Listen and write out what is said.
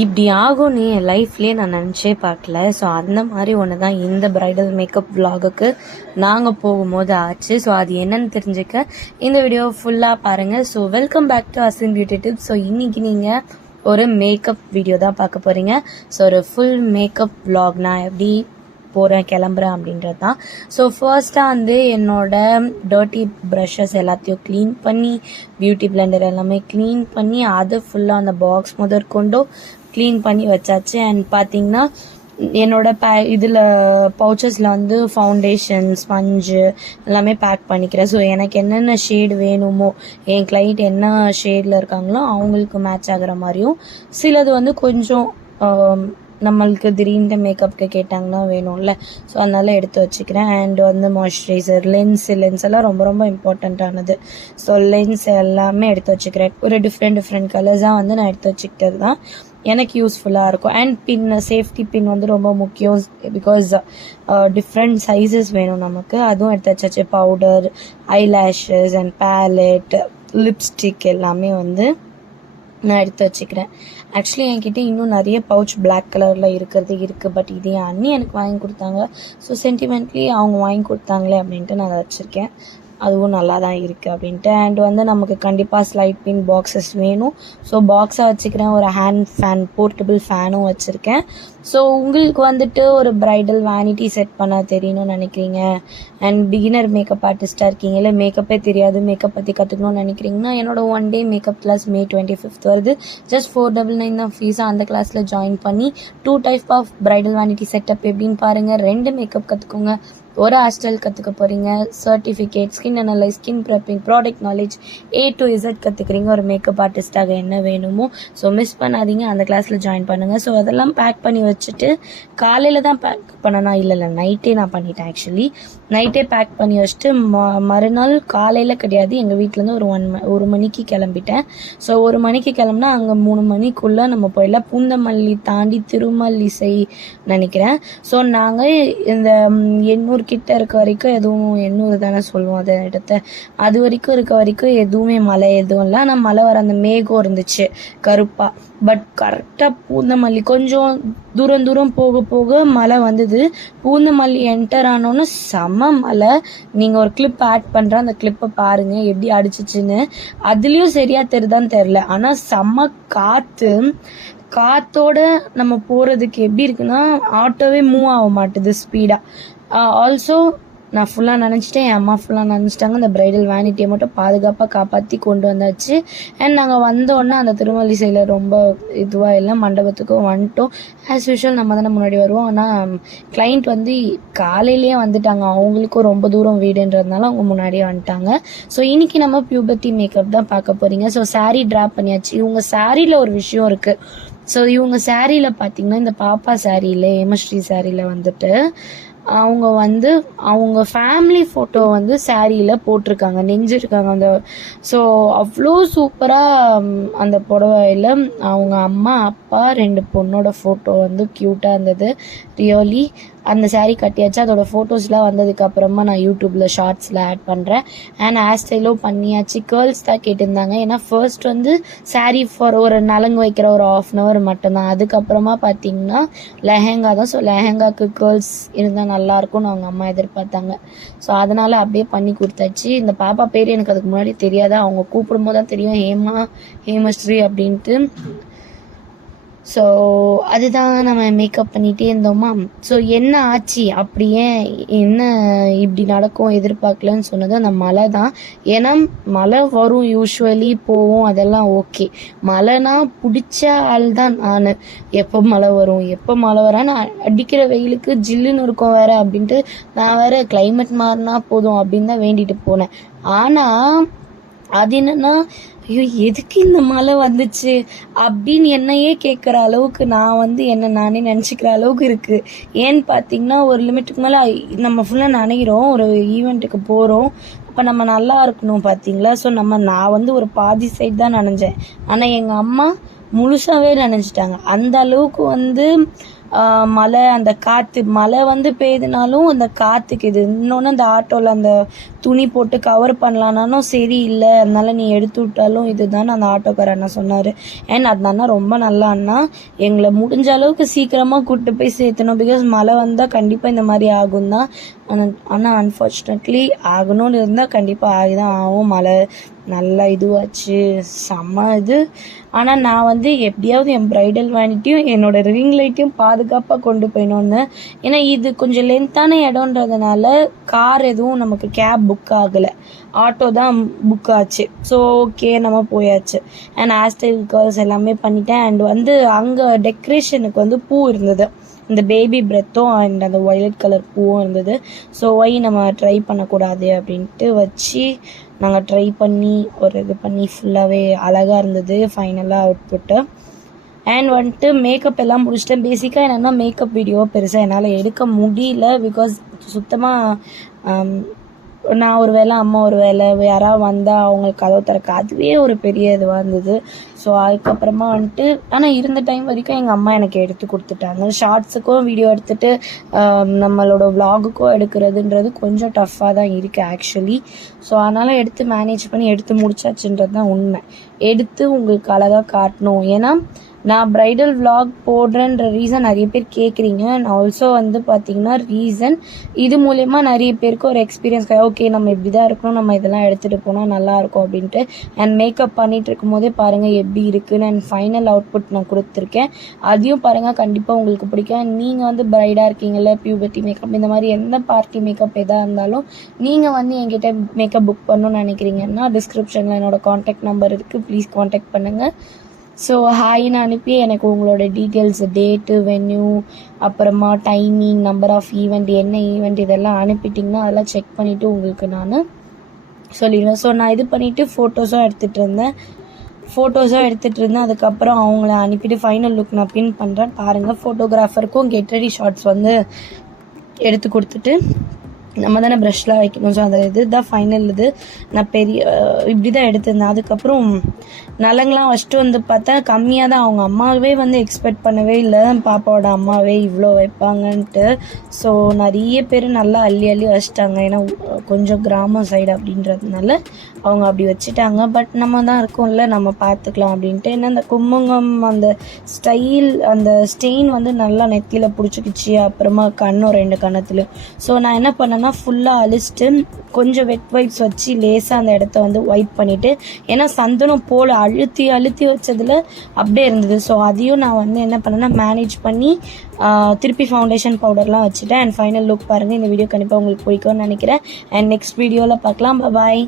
இப்படி ஆகும்னு என் லைஃப்லேயே நான் நினச்சே பார்க்கல. ஸோ அந்த மாதிரி ஒன்று தான் இந்த பிரைடல் மேக்கப் விலாகுக்கு நாங்கள் போகும்போது ஆச்சு. ஸோ அது என்னன்னு தெரிஞ்சுக்க இந்த வீடியோ ஃபுல்லாக பாருங்கள். So welcome back to Asin beauty tips. So இன்றைக்கி நீங்கள் ஒரு மேக்கப் வீடியோ தான் பார்க்க போகிறீங்க. ஸோ ஒரு ஃபுல் மேக்கப் விலாக் நான் எப்படி போகிறேன் கிளம்புறேன் அப்படின்றது தான். ஸோ ஃபர்ஸ்ட்டாக வந்து என்னோட டர்ட்டி ப்ரஷஸ் எல்லாத்தையும் க்ளீன் பண்ணி, பியூட்டி பிளெண்டர் எல்லாமே க்ளீன் பண்ணி, அது ஃபுல்லாக அந்த பாக்ஸ் முதற்கொண்டோ க்ளீன் பண்ணி வச்சாச்சு. அண்ட் பார்த்தீங்கன்னா என்னோட இதில் பவுச்சஸில் வந்து ஃபவுண்டேஷன், ஸ்பஞ்சு எல்லாமே பேக் பண்ணிக்கிறேன். ஸோ எனக்கு என்னென்ன ஷேடு வேணுமோ, என் கிளைண்ட் என்ன ஷேடில் இருக்காங்களோ அவங்களுக்கு மேட்ச் ஆகிற மாதிரியும், சிலது வந்து கொஞ்சம் நம்மளுக்கு திடீர்னு மேக்கப்புக்கு கேட்டாங்கன்னா வேணும்ல, ஸோ அதனால எடுத்து வச்சுக்கிறேன். அண்ட் வந்து மாய்ஸ்சரைசர், லென்ஸ் எல்லாம் ரொம்ப ரொம்ப இம்பார்ட்டண்ட்டானது. ஸோ லென்ஸ் எல்லாமே எடுத்து வச்சுக்கிறேன். ஒரு டிஃப்ரெண்ட் கலர்ஸாக வந்து நான் எடுத்து வச்சுக்கிட்டது தான் எனக்கு யூஸ்ஃபுல்லாக இருக்கும். அண்ட் பின், சேஃப்டி பின் வந்து ரொம்ப முக்கியம். பிகாஸ் டிஃப்ரெண்ட் சைஸஸ் வேணும் நமக்கு, அதுவும் எடுத்து வச்சாச்சு. Powder, eyelashes and palette, lipstick எல்லாமே வந்து நான் எடுத்து வச்சுக்கிறேன். ஆக்சுவலி என்கிட்ட இன்னும் நிறைய பவுச் பிளாக் கலரில் இருக்குது. பட் இது என் அண்ணி எனக்கு வாங்கி கொடுத்தாங்க. ஸோ சென்டிமெண்ட்லி அவங்க வாங்கி கொடுத்தாங்களே அப்படின்ட்டு நான் அதை வச்சுருக்கேன். அதுவும் நல்லா தான் இருக்குது அப்படின்ட்டு. அண்ட் வந்து நமக்கு கண்டிப்பாக ஸ்லைட் பின் பாக்ஸஸ் வேணும். ஸோ பாக்ஸாக வச்சுக்கிறேன். ஒரு ஹேண்ட் ஃபேன், போர்ட்டபிள் ஃபேனும் வச்சுருக்கேன். ஸோ உங்களுக்கு வந்துட்டு ஒரு பிரைடல் வேனிட்டி செட் பண்ண தெரியணும்னு நினைக்கிறீங்க, அண்ட் பிகினர் மேக்கப் ஆர்டிஸ்டாக இருக்கீங்க, இல்லை மேக்கப்பே தெரியாது, மேக்கப் பற்றி கற்றுக்கணும்னு நினைக்கிறீங்கன்னா என்னோட 1 day makeup class May 25th வருது. ஜஸ்ட் 499 தான் ஃபீஸாக. அந்த கிளாஸில் ஜாயின் பண்ணி 2 type of bridal vanity setup எப்படின்னு பாருங்கள். 2 மேக்கப் கற்றுக்கோங்க, ஒரு ஹேர் ஸ்டைல் கற்றுக்க போகிறீங்க, certificate, skin analyse, skin prepping, product knowledge, A to Z கற்றுக்குறீங்க ஒரு மேக்கப் ஆர்டிஸ்டாக என்ன வேணுமோ. ஸோ மிஸ் பண்ணாதீங்க, அந்த கிளாஸில் ஜாயின் பண்ணுங்கள். ஸோ அதெல்லாம் பேக் பண்ணி வச்சுட்டு காலையில் தான் பேக் பண்ணனா, இல்லை நைட்டே நான் பண்ணிட்டேன். ஆக்சுவலி நைட்டே பேக் பண்ணி வச்சுட்டு மறுநாள் காலையில் கிடையாது, எங்கள் வீட்டிலேருந்து ஒரு மணிக்கு கிளம்பிட்டேன். ஸோ 1 மணிக்கு கிளம்புனா அங்கே 3 மணிக்குள்ளே நம்ம போயிடலாம். பூந்தமல்லி தாண்டி திருமல்லிசை நினைக்கிறேன். ஸோ நாங்கள் இந்த எண்ணூர் கிட்ட இருக்க வரைக்கும் எதுவும், எண்ணூறு தானே சொல்லுவோம் அதை இடத்த, அது வரைக்கும் இருக்க வரைக்கும் எதுவுமே மழை எதுவும் இல்லை. ஆனால் மழை வர அந்த மேகம் இருந்துச்சு கருப்பா. பட் கரெக்டாக பூந்தமல்லி கொஞ்சம் தூரம் போக போக மழை வந்தது. பூந்தமல்லி என்டர் ஆனோன்னு செம மழை. நீங்கள் ஒரு கிளிப் ஆட் பண்ணுறேன், அந்த கிளிப்பை பாருங்கள் எப்படி அடிச்சிச்சுன்னு. அதுலேயும் சரியாக தெரியுதான்னு தெரில, ஆனால் செம்ம காத்தோட நம்ம போகிறதுக்கு எப்படி இருக்குன்னா ஆட்டோவே மூவ் ஆக மாட்டுது ஸ்பீடாக. ஆல்சோ நான் ஃபுல்லாக நினச்சிட்டேன், என் அம்மா ஃபுல்லாக நினச்சிட்டாங்க. அந்த பிரைடல் வேனிட்டியை மட்டும் பாதுகாப்பாக காப்பாற்றி கொண்டு வந்தாச்சு. அண்ட் நாங்கள் வந்தோடனே அந்த திருமல்லிசையில் ரொம்ப இதுவாக இல்லை, மண்டபத்துக்கும் வந்துட்டோம். ஆஸ் யூஷுவல் நம்ம தானே முன்னாடி வருவோம். ஆனால் கிளைண்ட் வந்து காலையிலேயே வந்துட்டாங்க, அவங்களுக்கும் ரொம்ப தூரம் வீடுன்றதுனால அவங்க முன்னாடியே வந்துட்டாங்க. ஸோ இன்றைக்கி நம்ம பியூபர்ட்டி மேக்கப் தான் பார்க்க போகிறீங்க. ஸோ சாரீ ட்ராப் பண்ணியாச்சு. இவங்க சாரியில் ஒரு விஷயம் இருக்குது. ஸோ இவங்க சாரியில் பார்த்தீங்கன்னா, இந்த பாப்பா சாரியில், ஏமஸ்ரீ சாரியில் வந்துட்டு அவங்க ஃபேமிலி ஃபோட்டோ வந்து சாரியில் போட்டிருக்காங்க, நெஞ்சிருக்காங்க அந்த. ஸோ அவ்வளோ சூப்பராக அந்த புடவையில் அவங்க அம்மா, அப்பா, 2 பொண்ணோட ஃபோட்டோ வந்து க்யூட்டாக இருந்தது. ரியலி அந்த சாரீ கட்டியாச்சு. அதோட ஃபோட்டோஸ்லாம் வந்ததுக்கப்புறமா நான் யூடியூப்பில் ஷார்ட்ஸில் ஆட் பண்ணுறேன். அண்ட் ஹேர் ஸ்டைலும் பண்ணியாச்சு. கேர்ள்ஸ் தான் கேட்டிருந்தாங்க, ஏன்னா ஃபர்ஸ்ட் வந்து சாரீ ஃபார் ஒரு நலங்கு வைக்கிற ஒரு 1/2 hour மட்டும்தான். அதுக்கப்புறமா பார்த்தீங்கன்னா லெஹெங்கா தான். ஸோ லெஹெங்காக்கு கேர்ள்ஸ் இருந்தால் நல்லாயிருக்கும்னு அவங்க அம்மா எதிர்பார்த்தாங்க. ஸோ அதனால் அப்படியே பண்ணி கொடுத்தாச்சு. இந்த பாப்பா பேர் எனக்கு அதுக்கு முன்னாடி தெரியாது, அவங்க கூப்பிடும்போது தான் தெரியும் ஹேமஸ்ரீ அப்படின்ட்டு. ஸோ அதுதான் நம்ம மேக்கப் பண்ணிகிட்டே இருந்தோமா. ஸோ என்ன ஆச்சு, அப்படியே என்ன இப்படி நடக்கும் எதிர்பார்க்கலன்னு சொன்னது அந்த மழை தான். ஏன்னா மழை வரும், யூஸ்வலி போவோம், அதெல்லாம் ஓகே. மழைனா பிடிச்ச ஆள் தான் நான். எப்போ மழை வரான்னு அடிக்கிற வெயிலுக்கு ஜில்லுன்னு இருக்கும் வேற அப்படின்ட்டு நான் வேற கிளைமேட் மாறினா போதும் அப்படின்னு தான் வேண்டிட்டு போனேன். ஆனால் அது என்னன்னா, ஐயோ எதுக்கு இந்த மழை வந்துச்சு அப்படின்னு என்னையே கேட்குற அளவுக்கு நான் வந்து என்ன நானே நினச்சிக்கிற அளவுக்கு இருக்குது. ஏன்னு பார்த்தீங்கன்னா, ஒரு லிமிட்டுக்கு மேலே நம்ம ஃபுல்லாக நினைக்கிறோம், ஒரு ஈவெண்ட்டுக்கு போகிறோம், அப்போ நம்ம நல்லா இருக்கணும் பார்த்தீங்களா. ஸோ நான் வந்து ஒரு பாதி சைடு தான் நினைஞ்சேன், ஆனால் எங்கள் அம்மா முழுசாகவே நினச்சிட்டாங்க. அந்த அளவுக்கு வந்து மழை அந்த காற்று மழை வந்து பெய்யுதுனாலும் அந்த காற்றுக்கு இது இன்னொன்று அந்த ஆட்டோவில் அந்த துணி போட்டு கவர் பண்ணலான்னாலும் சரி இல்லை அதனால நீ எடுத்து விட்டாலும் இதுதான் அந்த ஆட்டோக்கார அண்ணா சொன்னார். அண்ட் அந்த அண்ணா ரொம்ப நல்ல அண்ணா, எங்களை முடிஞ்ச அளவுக்கு சீக்கிரமாக கூப்பிட்டு போய் சேர்த்தணும். பிகாஸ் மழை வந்தால் கண்டிப்பாக இந்த மாதிரி ஆகும் தான். ஆனால் அன்ஃபார்ச்சுனேட்லி ஆகணும்னு இருந்தால் கண்டிப்பாக ஆகிதான் ஆகும். மழை நல்லா இதுவாச்சு, செம்ம இது. ஆனால் நான் வந்து எப்படியாவது என் ப்ரைடல் வேனிட்டியும் என்னோட ரிங் லைட்டையும் பாதுகாப்பாக கொண்டு போயிடணுன்னு. ஏன்னா இது கொஞ்சம் லென்த்தான இடம்ன்றதுனால கார் எதுவும் நமக்கு கேப் புக் ஆகலை, ஆட்டோ தான் புக் ஆச்சு. ஸோ ஓகே நம்ம போயாச்சு. அண்ட் ஹேர்ஸ்டைல் கர்ஸ் எல்லாமே பண்ணிட்டேன். அண்ட் வந்து அங்கே டெக்கரேஷனுக்கு வந்து பூ இருந்தது, இந்த பேபி பிரெத்தும் அண்ட் அந்த வயலட் கலர் பூவும் இருந்தது. ஸோ நம்ம ட்ரை பண்ணக்கூடாது அப்படின்ட்டு வச்சு நாங்கள் ட்ரை பண்ணி ஒரு இது பண்ணி ஃபுல்லாகவே அழகாக இருந்தது ஃபைனலாக அவுட்புட்டு. அண்ட் வந்துட்டு மேக்கப் எல்லாம் முடிச்சிட்டேன். பேசிக்காக என்னென்னா மேக்கப் வீடியோ பெருசாக என்னால் எடுக்க முடியல. பிகாஸ் சுத்தமாக நான் ஒரு வேளை அம்மா ஒரு வேளை யாராவது வந்தால் அவங்களுக்கு கதவு திறக்க அதுவே ஒரு பெரிய இதுவாக இருந்தது. ஸோ அதுக்கப்புறமா வந்துட்டு ஆனால் இருந்த டைம் வரைக்கும் எங்கள் அம்மா எனக்கு எடுத்து கொடுத்துட்டாங்க. ஷார்ட்ஸுக்கும் வீடியோ எடுத்துகிட்டு நம்மளோட விலாகுக்கும் எடுக்கிறதுன்றது கொஞ்சம் டஃப்பாக தான் இருக்குது ஆக்சுவலி. ஸோ அதனால் எடுத்து மேனேஜ் பண்ணி எடுத்து முடிச்சாச்சுன்றது தான் உண்மை. எடுத்து உங்களுக்கு அழகாக காட்டணும். ஏன்னா நான் ப்ரைடல் விலாக் போடுறேன்ற ரீசன் நிறைய பேர் கேட்குறீங்க. அண்ட் ஆல்சோ வந்து பார்த்திங்கன்னா ரீசன் இது மூலயமா நிறைய பேருக்கு ஒரு எக்ஸ்பீரியன்ஸ் ஓகே நம்ம இப்படி தான் இருக்கணும், நம்ம இதெல்லாம் எடுத்துகிட்டு போனால் நல்லாயிருக்கும் அப்படின்ட்டு. அண்ட் மேக்கப் பண்ணிகிட்டு இருக்கும் போதே பாருங்கள் எப்படி இருக்குன்னு. அண்ட் ஃபைனல் அவுட்புட் நான் கொடுத்துருக்கேன், அதையும் பாருங்கள், கண்டிப்பாக உங்களுக்கு பிடிக்கும். நீங்கள் வந்து ப்ரைடாக இருக்கீங்கல்ல, பியூபர்ட்டி மேக்கப் இந்த மாதிரி எந்த பார்ட்டி மேக்கப் எதாக இருந்தாலும் நீங்கள் வந்து என்கிட்ட மேக்கப் புக் பண்ணணும்னு நினைக்கிறீங்கன்னா டிஸ்கிரிப்ஷனில் என்னோடய காண்டாக்ட் நம்பர் இருக்குது, ப்ளீஸ் காண்டாக்ட் பண்ணுங்கள். ஸோ ஹாய்னு அனுப்பி எனக்கு உங்களோட டீட்டெயில்ஸ், டேட்டு, வென்யூ, அப்புறமா டைமிங், நம்பர் ஆஃப் ஈவெண்ட், என்ன ஈவெண்ட் இதெல்லாம் அனுப்பிட்டிங்கன்னா அதெல்லாம் செக் பண்ணிவிட்டு உங்களுக்கு நான் சொல்லிடுவேன். ஸோ நான் இது பண்ணிவிட்டு ஃபோட்டோஸும் எடுத்துகிட்டு இருந்தேன். அதுக்கப்புறம் அவங்கள அனுப்பிட்டு ஃபைனல் லுக் நான் பின் பண்ணுறேன் பாருங்கள். ஃபோட்டோகிராஃபருக்கும் கெட் ரெடி ஷார்ட்ஸ் வந்து எடுத்து கொடுத்துட்டு நம்ம தானே ப்ரஷ்லாம் வைக்கணும். ஸோ அந்த இதுதான் ஃபைனல். இது நான் இப்படி தான் எடுத்திருந்தேன். அதுக்கப்புறம் நலங்கெலாம் வச்சுட்டு வந்து பார்த்தா கம்மியாக தான், அவங்க அம்மாவே வந்து எக்ஸ்பெக்ட் பண்ணவே இல்லை பாப்பாவோட அம்மாவே இவ்வளோ வைப்பாங்கன்ட்டு. ஸோ நிறைய பேர் நல்லா அள்ளி வச்சுட்டாங்க. ஏன்னா கொஞ்சம் கிராமம் சைடு அப்படின்றதுனால அவங்க அப்படி வச்சுட்டாங்க. பட் நம்ம தான் இருக்கோம்ல, நம்ம பார்த்துக்கலாம் அப்படின்ட்டு. ஏன்னா அந்த குங்குமம் அந்த ஸ்டைல் அந்த ஸ்டெயின் வந்து நல்லா நெத்தியில் பிடிச்சிக்கிச்சு. அப்புறமா கண்ணும் 2 கண்ணத்துலையும். ஸோ நான் என்ன பண்ணேன்னா ஃபுல்லாக அழிச்சிட்டு கொஞ்சம் வெட் வைப்ஸ் வச்சு லேசாக அந்த இடத்த வந்து வைப் பண்ணிவிட்டு, ஏன்னா சந்தனம் போல் அழுத்தி வச்சதில் அப்படியே இருந்தது. ஸோ அதையும் நான் வந்து என்ன பண்ணேன்னா மேனேஜ் பண்ணி திருப்பி ஃபவுண்டேஷன் பவுடர்லாம் வச்சுட்டேன். அண்ட் ஃபைனல் லுக் பாருங்கள். இந்த வீடியோ கண்டிப்பாக உங்களுக்கு பிடிக்கும்னு நினைக்கிறேன். அண்ட் நெக்ஸ்ட் வீடியோவில் பார்க்கலாம். பாய்.